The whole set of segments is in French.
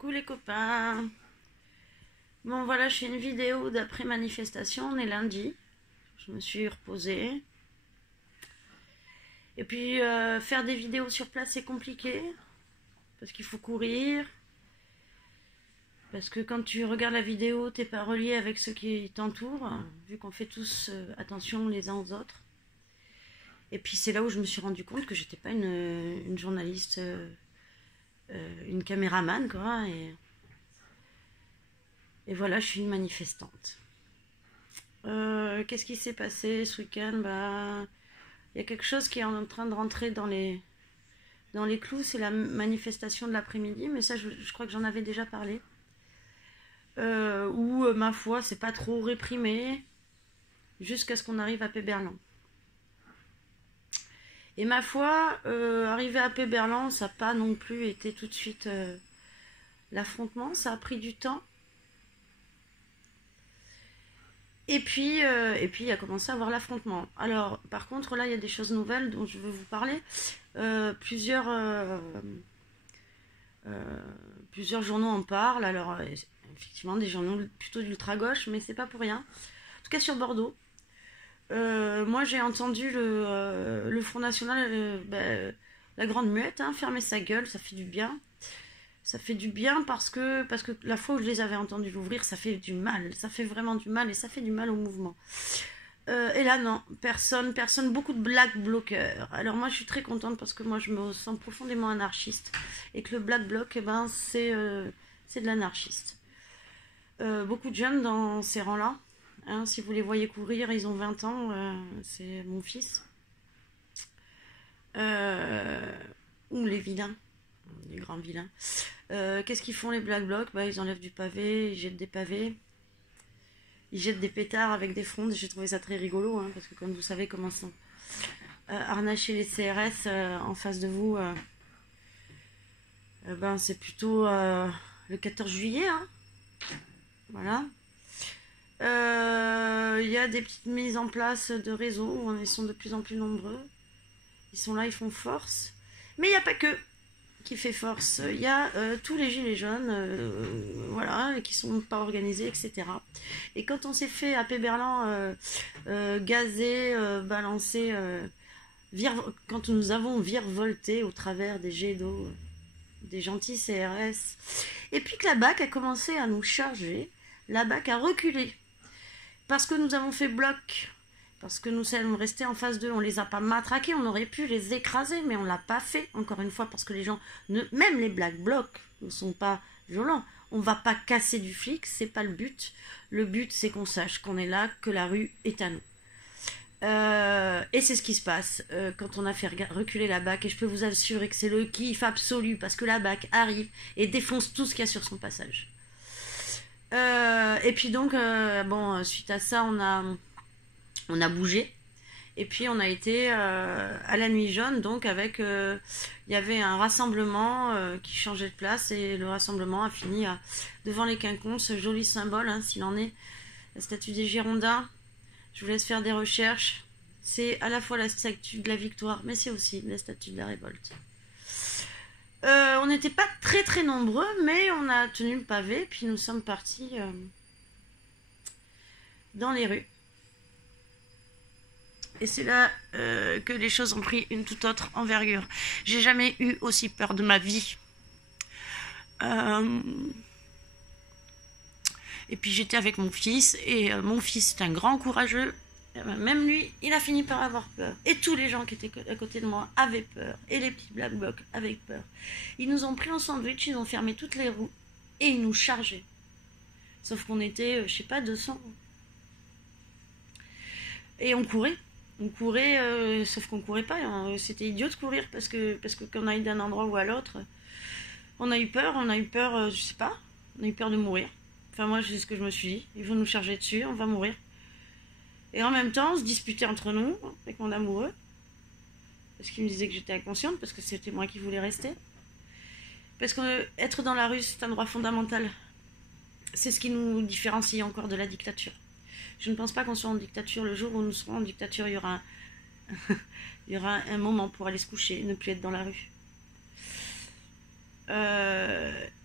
Coucou les copains. Bon voilà, je fais une vidéo d'après manifestation, on est lundi. Je me suis reposée. Et puis faire des vidéos sur place c'est compliqué. Parce qu'il faut courir. Parce que quand tu regardes la vidéo, t'es pas relié avec ceux qui t'entourent. Vu qu'on fait tous attention les uns aux autres. Et puis c'est là où je me suis rendu compte que j'étais pas une journaliste, une caméraman quoi. Et voilà, je suis une manifestante. Qu'est-ce qui s'est passé ce week-end? Il y a quelque chose qui est en train de rentrer dans les clous, c'est la manifestation de l'après-midi, mais ça, je crois que j'en avais déjà parlé. Où, ma foi, c'est pas trop réprimé, jusqu'à ce qu'on arrive à Péberlan. Et ma foi, arrivé à Péberlan, ça n'a pas non plus été tout de suite l'affrontement, ça a pris du temps. Et puis, il a commencé à avoir l'affrontement. Alors, par contre, là, il y a des choses nouvelles dont je veux vous parler. Plusieurs journaux en parlent. Alors, effectivement, des journaux plutôt d'ultra-gauche, mais c'est pas pour rien. En tout cas, sur Bordeaux. Moi, j'ai entendu le Front National, la grande muette, fermer sa gueule, ça fait du bien. Ça fait du bien parce que la fois où je les avais entendus l'ouvrir, ça fait du mal. Ça fait vraiment du mal et ça fait du mal au mouvement. Et là, non, personne, beaucoup de black bloqueurs. Alors moi, je suis très contente parce que moi, je me sens profondément anarchiste. Et que le black bloc, c'est de l'anarchiste. Beaucoup de jeunes dans ces rangs-là. Si vous les voyez courir, ils ont 20 ans. C'est mon fils. Ou les vilains. Les grands vilains. Qu'est-ce qu'ils font les black blocs? Ils enlèvent du pavé, ils jettent des pavés, ils jettent des pétards avec des frondes. J'ai trouvé ça très rigolo, parce que comme vous savez comment sont harnachés les CRS en face de vous, c'est plutôt le 14 juillet. Voilà. Il y a des petites mises en place de réseaux, ils sont de plus en plus nombreux. Ils sont là, ils font force. Mais il n'y a pas que qui fait force. Il y a tous les gilets jaunes, voilà, qui sont pas organisés, etc. Et quand on s'est fait à Péberlan gazer, balancer, quand nous avons virevolté au travers des jets d'eau, des gentils CRS, et puis que la BAC a commencé à nous charger, la BAC a reculé. Parce que nous avons fait bloc. Parce que nous sommes restés en face d'eux, on les a pas matraqués, on aurait pu les écraser, mais on l'a pas fait, encore une fois, parce que les gens, même les black blocs, ne sont pas violents. On va pas casser du flic, c'est pas le but. Le but, c'est qu'on sache qu'on est là, que la rue est à nous. Et c'est ce qui se passe quand on a fait reculer la BAC, et je peux vous assurer que c'est le kiff absolu, parce que la BAC arrive et défonce tout ce qu'il y a sur son passage. Et puis donc, suite à ça, on a bougé et puis on a été à la nuit jaune, donc avec il y avait un rassemblement qui changeait de place et le rassemblement a fini devant les Quinconces, ce joli symbole s'il en est, la statue des Girondins. Je vous laisse faire des recherches, c'est à la fois la statue de la victoire mais c'est aussi la statue de la révolte. On n'était pas très très nombreux, mais on a tenu le pavé puis nous sommes partis dans les rues. Et c'est là que les choses ont pris une toute autre envergure. J'ai jamais eu aussi peur de ma vie. Et puis j'étais avec mon fils, et mon fils est un grand courageux. Même lui, il a fini par avoir peur. Et tous les gens qui étaient à côté de moi avaient peur. Et les petits black blocs avaient peur. Ils nous ont pris en sandwich, ils ont fermé toutes les roues, et ils nous chargeaient. Sauf qu'on était, je sais pas, 200. Et on courait. On courait, sauf qu'on courait pas. C'était idiot de courir parce que quand on aille d'un endroit ou à l'autre, on a eu peur, je sais pas, on a eu peur de mourir. Enfin moi c'est ce que je me suis dit, ils vont nous charger dessus, on va mourir. Et en même temps on se disputait entre nous avec mon amoureux, parce qu'il me disait que j'étais inconsciente, parce que c'était moi qui voulais rester. Parce que être dans la rue c'est un droit fondamental. C'est ce qui nous différencie encore de la dictature. Je ne pense pas qu'on soit en dictature. Le jour où nous serons en dictature, il y aura un moment pour aller se coucher et ne plus être dans la rue.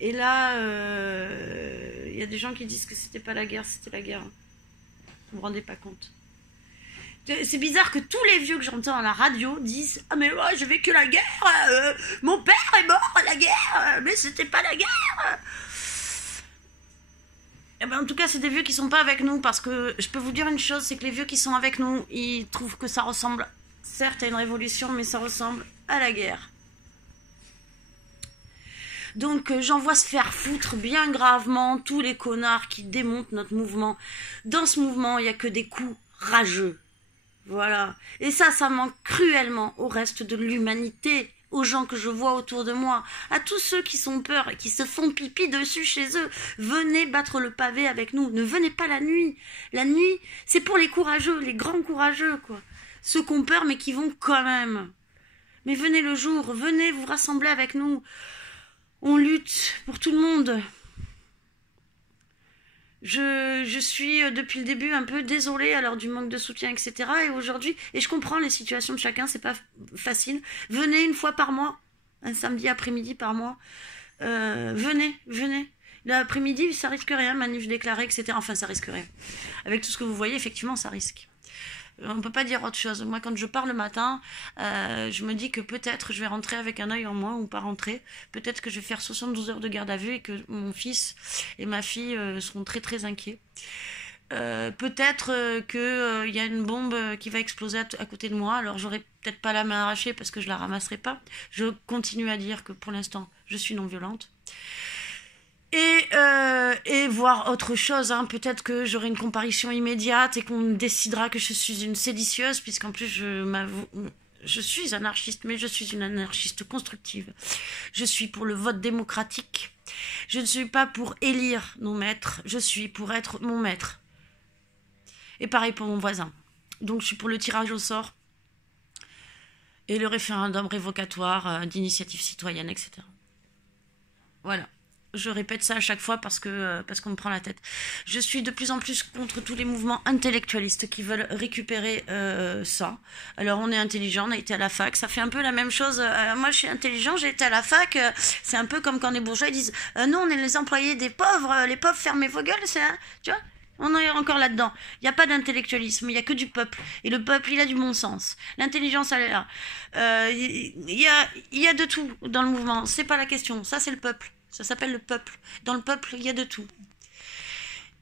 Et là, il y a des gens qui disent que c'était pas la guerre, c'était la guerre. Vous vous rendez pas compte. C'est bizarre que tous les vieux que j'entends à la radio disent « Ah mais moi j'ai vécu la guerre, mon père est mort à la guerre, mais c'était pas la guerre !» Eh ben, en tout cas, c'est des vieux qui sont pas avec nous, parce que je peux vous dire une chose, c'est que les vieux qui sont avec nous, ils trouvent que ça ressemble certes à une révolution, mais ça ressemble à la guerre. Donc j'en vois se faire foutre bien gravement tous les connards qui démontent notre mouvement. Dans ce mouvement, il n'y a que des coups rageux. Voilà. Et ça manque cruellement au reste de l'humanité, aux gens que je vois autour de moi, à tous ceux qui sont peur et qui se font pipi dessus chez eux. Venez battre le pavé avec nous. Ne venez pas la nuit. La nuit, c'est pour les courageux, les grands courageux, quoi. Ceux qui ont peur mais qui vont quand même. Mais venez le jour, venez vous rassembler avec nous. On lutte pour tout le monde. Je suis depuis le début un peu désolée alors du manque de soutien, etc. Et aujourd'hui, et je comprends les situations de chacun, c'est pas facile. Venez une fois par mois, un samedi après-midi par mois. Venez. L'après-midi, ça risque rien, manif déclarée, etc. Enfin, ça risque rien. Avec tout ce que vous voyez, effectivement, ça risque. On ne peut pas dire autre chose. Moi, quand je pars le matin, je me dis que peut-être je vais rentrer avec un œil en moins ou pas rentrer. Peut-être que je vais faire 72 heures de garde à vue et que mon fils et ma fille seront très très inquiets. Peut-être qu'il y a une bombe qui va exploser à côté de moi. Alors, j'aurai peut-être pas la main arrachée parce que je la ramasserai pas. Je continue à dire que pour l'instant, je suis non violente. Et voir autre chose, hein. Peut-être que j'aurai une comparution immédiate et qu'on décidera que je suis une séditieuse, puisqu'en plus je suis anarchiste, mais je suis une anarchiste constructive. Je suis pour le vote démocratique. Je ne suis pas pour élire nos maîtres, je suis pour être mon maître. Et pareil pour mon voisin. Donc je suis pour le tirage au sort et le référendum révocatoire d'initiative citoyenne, etc. Voilà. Je répète ça à chaque fois parce qu'on me prend la tête. Je suis de plus en plus contre tous les mouvements intellectualistes qui veulent récupérer ça. Alors on est intelligent, on a été à la fac, ça fait un peu la même chose. Moi je suis intelligent, j'ai été à la fac. C'est un peu comme quand les bourgeois ils disent nous on est les employés des pauvres, les pauvres fermez vos gueules, c'est tu vois. On est encore là-dedans. Il n'y a pas d'intellectualisme, il n'y a que du peuple. Et le peuple, il a du bon sens. L'intelligence, elle est là. Il y a de tout dans le mouvement. C'est pas la question. Ça, c'est le peuple. Ça s'appelle le peuple. Dans le peuple, il y a de tout.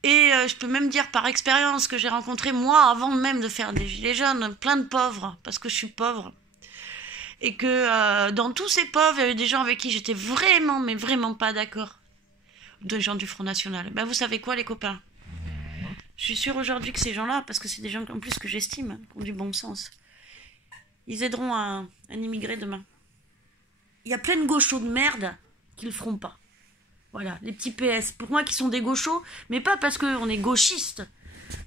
Et je peux même dire par expérience que j'ai rencontré, moi, avant même de faire des gilets jaunes, plein de pauvres, parce que je suis pauvre. Et que dans tous ces pauvres, il y avait des gens avec qui j'étais vraiment, mais vraiment pas d'accord. Des gens du Front National. Ben, vous savez quoi, les copains ? Je suis sûre aujourd'hui que ces gens-là, parce que c'est des gens en plus que j'estime, hein, qui ont du bon sens, ils aideront un immigré demain. Il y a plein de gauchos de merde qui le feront pas. Voilà, les petits PS, pour moi qui sont des gauchos, mais pas parce qu'on est gauchiste.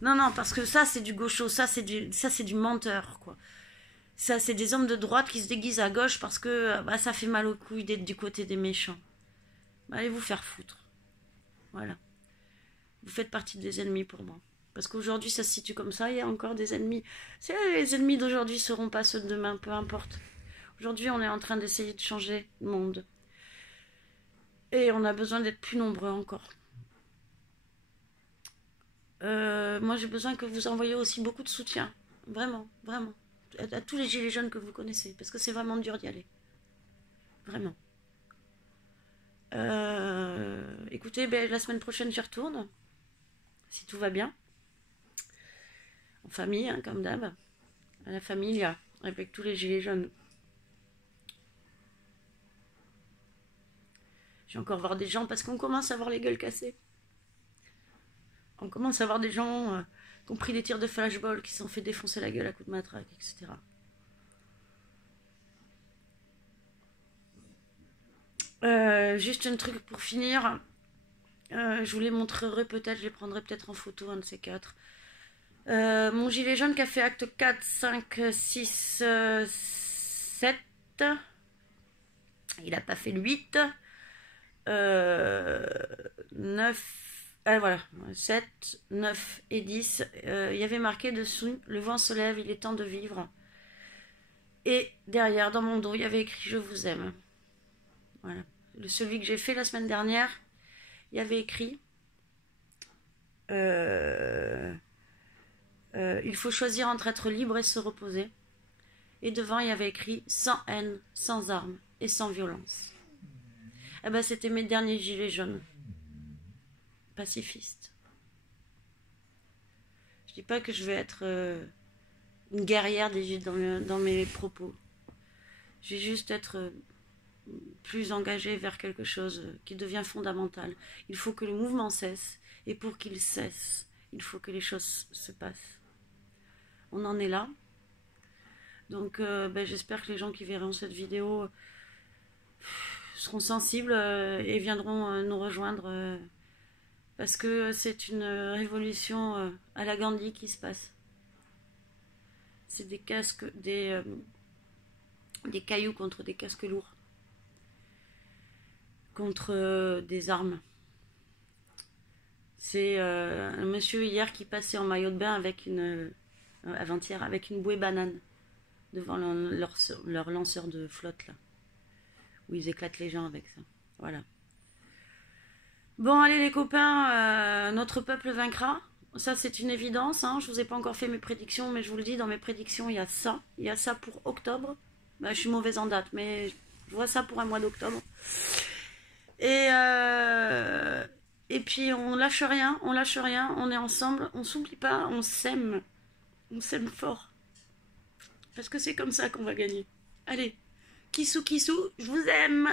Non, parce que ça c'est du gaucho, ça c'est du menteur, quoi. Ça c'est des hommes de droite qui se déguisent à gauche parce que ça fait mal aux couilles d'être du côté des méchants. Allez vous faire foutre. Voilà. Vous faites partie des ennemis pour moi. Parce qu'aujourd'hui, ça se situe comme ça, il y a encore des ennemis. Les ennemis d'aujourd'hui ne seront pas ceux de demain, peu importe. Aujourd'hui, on est en train d'essayer de changer le monde. Et on a besoin d'être plus nombreux encore. Moi, j'ai besoin que vous envoyiez aussi beaucoup de soutien. Vraiment. À tous les gilets jaunes que vous connaissez. Parce que c'est vraiment dur d'y aller. Vraiment. Écoutez, la semaine prochaine, j'y retourne. Si tout va bien. En famille, hein, comme d'hab. À la famille, avec tous les gilets jaunes. Je vais encore voir des gens parce qu'on commence à avoir les gueules cassées. On commence à voir des gens qui ont pris des tirs de flashball, qui se sont fait défoncer la gueule à coups de matraque, etc. Juste un truc pour finir. Je vous les montrerai peut-être, je les prendrai peut-être en photo, un de ces quatre. Mon gilet jaune qui a fait acte 4, 5, 6, 7. Il n'a pas fait le 8. 9, voilà, 7, 9 et 10. Il y avait marqué dessous, le vent se lève, il est temps de vivre. Et derrière, dans mon dos, il y avait écrit je vous aime. Voilà. celui que j'ai fait la semaine dernière, il y avait écrit il faut choisir entre être libre et se reposer. Et devant, il y avait écrit sans haine, sans armes et sans violence. Eh ben, c'était mes derniers gilets jaunes. Pacifistes. Je dis pas que je vais être une guerrière dans mes propos. Je vais juste être plus engagée vers quelque chose qui devient fondamental. Il faut que le mouvement cesse. Et pour qu'il cesse, il faut que les choses se passent. On en est là. Donc j'espère que les gens qui verront cette vidéo seront sensibles et viendront nous rejoindre parce que c'est une révolution à la Gandhi qui se passe. C'est des casques, des cailloux contre des casques lourds, contre des armes. C'est un monsieur hier qui passait en maillot de bain avec avant-hier avec une bouée banane devant leur lanceur de flotte là, où ils éclatent les gens avec ça. Voilà. Bon, allez les copains, notre peuple vaincra. Ça, c'est une évidence. Hein. Je vous ai pas encore fait mes prédictions, mais je vous le dis, dans mes prédictions, il y a ça. Il y a ça pour octobre. Je suis mauvaise en date, mais je vois ça pour un mois d'octobre. Et puis, on lâche rien, on est ensemble, on s'oublie pas, on s'aime fort. Parce que c'est comme ça qu'on va gagner. Allez, kissou, je vous aime!